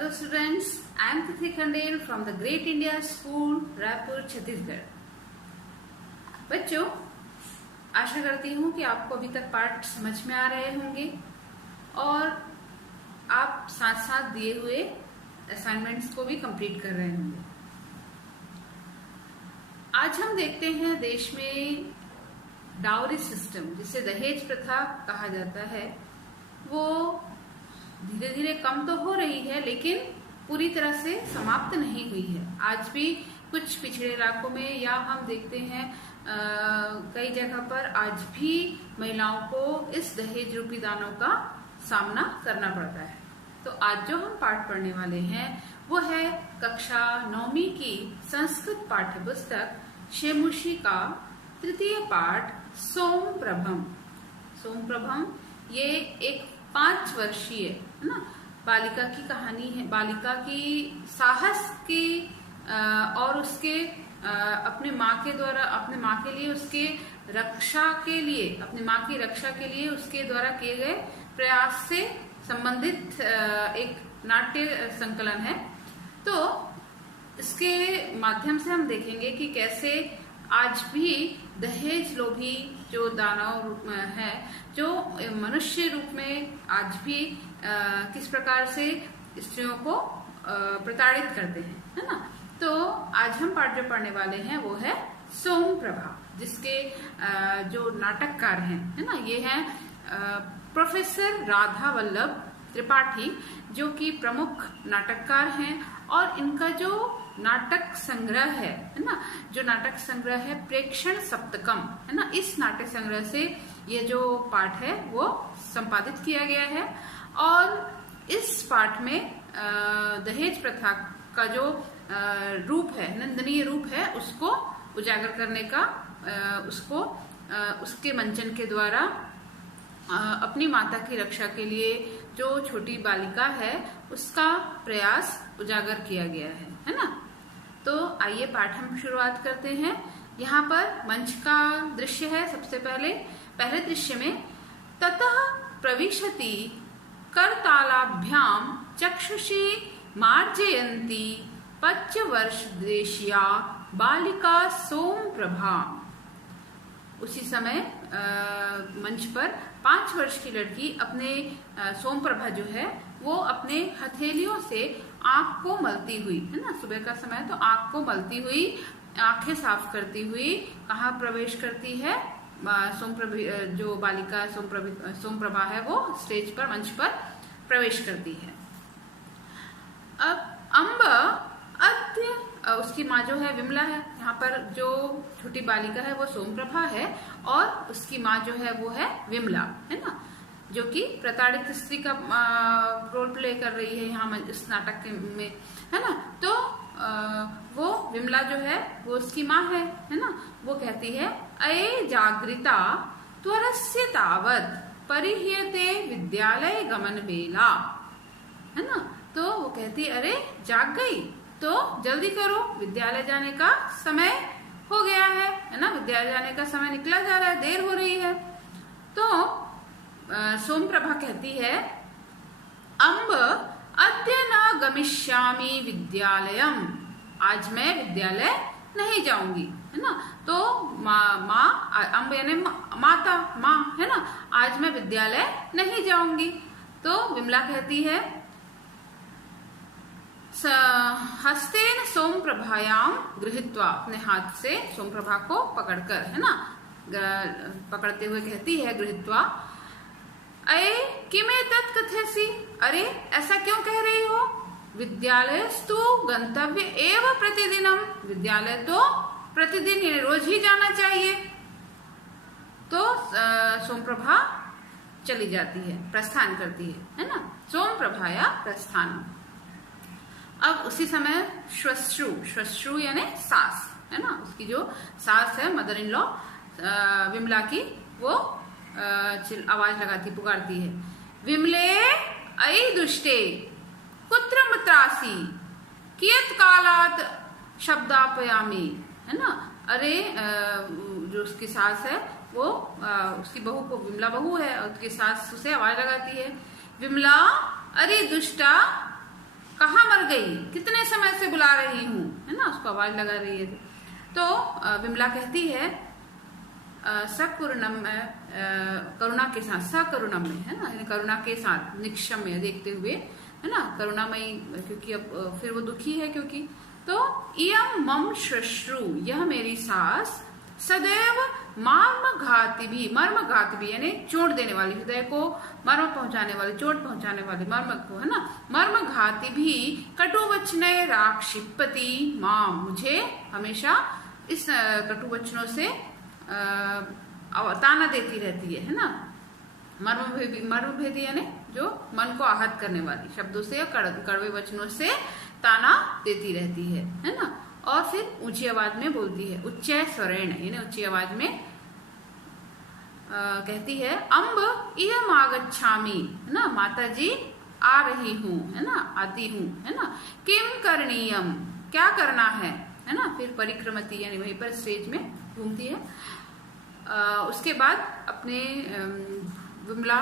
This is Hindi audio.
Hello students, I am Tithi Khandel from the Great India School, Raipur, Chhattisgarh. बच्चों, आशा करती हूँ कि आपको अभी तक पाठ समझ में आ रहे होंगे और आप साथ साथ दिए हुए असाइनमेंट्स को भी कंप्लीट कर रहे होंगे। आज हम देखते हैं देश में डाउरी सिस्टम, जिसे दहेज प्रथा कहा जाता है, वो धीरे धीरे कम तो हो रही है लेकिन पूरी तरह से समाप्त नहीं हुई है। आज भी कुछ पिछड़े इलाकों में या हम देखते हैं कई जगह पर आज भी महिलाओं को इस दहेज रूपी दानों का सामना करना पड़ता है। तो आज जो हम पाठ पढ़ने वाले हैं वो है कक्षा 9वीं की संस्कृत पाठ्य पुस्तक शेमुषी का तृतीय पाठ सोम प्रभम। सोम प्रभम ये एक 5 वर्षीय है ना बालिका की कहानी है। बालिका की साहस की और उसके अपने माँ के द्वारा अपने माँ के लिए उसके रक्षा के लिए अपनी माँ की रक्षा के लिए उसके द्वारा किए गए प्रयास से संबंधित एक नाट्य संकलन है। तो इसके माध्यम से हम देखेंगे कि कैसे आज भी दहेज लोभी जो दानव है, जो मनुष्य रूप में आज भी किस प्रकार से स्त्रियों को प्रताड़ित करते हैं, है ना। तो आज हम पाठ जो पढ़ने वाले हैं वो है सोम प्रभा, जिसके जो नाटककार हैं, है ना, ये हैं प्रोफेसर राधा वल्लभ त्रिपाठी, जो कि प्रमुख नाटककार हैं। और इनका जो नाटक संग्रह है ना, जो नाटक संग्रह है प्रेक्षण सप्तकम, है ना, इस नाट्य संग्रह से ये जो पाठ है वो संपादित किया गया है। और इस पाठ में दहेज प्रथा का जो रूप है, निंदनीय रूप है, उसको उजागर करने का उसके मंचन के द्वारा अपनी माता की रक्षा के लिए जो छोटी बालिका है उसका प्रयास उजागर किया गया है ना। तो आइए पाठ हम शुरुआत करते हैं। यहाँ पर मंच का दृश्य है। सबसे पहले दृश्य में ततः प्रविशति करतालाभ्याम चक्षुषी मार्जयन्ती 5 वर्ष देशिया बालिका सोम प्रभा। उसी समय मंच पर 5 वर्ष की लड़की अपने सोम प्रभा जो है वो अपने हथेलियों से आंख को मलती हुई, है ना, सुबह का समय तो आंख को मलती हुई, आंखें साफ करती हुई कहाँ प्रवेश करती है? जो बालिका सोम प्रभा है वो स्टेज पर, मंच पर प्रवेश करती है। अब अम्ब अद्य उसकी माँ जो है विमला है। यहाँ पर जो छोटी बालिका है वो सोम प्रभा है और उसकी माँ जो है वो है विमला, है ना, जो कि प्रताड़ित स्त्री का रोल प्ले कर रही है यहाँ इस नाटक में, है ना। तो वो विमला जो है वो उसकी माँ है ना। वो कहती है अये जागृता त्वरस्य तावत् परिह्यते विद्यालय गमन बेला, है ना। तो वो कहती अरे जाग गई तो जल्दी करो, विद्यालय जाने का समय हो गया है ना, विद्यालय जाने का समय निकला जा रहा है, देर हो रही है। तो सोम प्रभा कहती है अम्ब अद्य न गमिष्यामि विद्यालयम, आज मैं विद्यालय नहीं जाऊंगी, है ना। तो माँ अम्ब यानी माता, माँ, है ना, आज मैं विद्यालय नहीं जाऊंगी। तो विमला कहती है हस्तेन सोम प्रभायाम गृहीत्वा, अपने हाथ से सोम प्रभा को पकड़कर, है ना, पकड़ते हुए कहती है गृहीत्वा अये किमे तत् कथयसि, अरे ऐसा क्यों कह रही हो? विद्यालयस्तु गंतव्य एव प्रतिदिनम, विद्यालय तो प्रतिदिन रोज ही जाना चाहिए। तो सोम प्रभा चली जाती है, प्रस्थान करती है ना, सोम प्रभाया प्रस्थान। अब उसी समय श्वश्रु यानी सास, है ना, उसकी जो सास है मदर इन लॉ विमला की, वो आवाज लगाती, पुकारती है विमले अयि दुष्टे कुत्र मुत्रासी कियत कालात शब्दापयामी, है ना। अरे जो उसकी सास है वो उसकी बहू को, विमला बहू है, उसकी सास उसे आवाज लगाती है विमला अरे दुष्टा कहाँ मर गई, कितने समय से बुला रही हूँ, है ना, उसको आवाज लगा रही है। तो विमला कहती है सकरुणम, करुणा के साथ, सकरुणम में, है ना, करुणा के साथ, निक्षम्य देखते हुए, है ना, करुणामयी, क्योंकि अब फिर वो दुखी है क्योंकि। तो इयम मम श्श्रु, यह मेरी सास, सदैव मर्मघाती भी, मर्मघात भी यानी चोट देने वाली, हृदय को मर्म पहुंचाने वाली, चोट पहुंचाने वाली, मर्म को, है ना, मर्मघाती भी, कटुवचने राक्षिपति मां, मुझे हमेशा इस कटुवचनों से ताना देती रहती है ना। मर्मभेदी यानी जो मन को आहत करने वाली शब्दों से या कड़वे वचनों से ताना देती रहती है ना। और फिर ऊंची आवाज में बोलती है, उच्च स्वरेण यानी ऊंची आवाज में कहती है, अम्ब इयम आगच्छामि, है ना, माता जी आ रही हूँ, है ना, आती हूँ, है ना, किम करणीयम, क्या करना है ना। फिर परिक्रमती यानी वहीं पर स्टेज में घूमती है। उसके बाद अपने विमला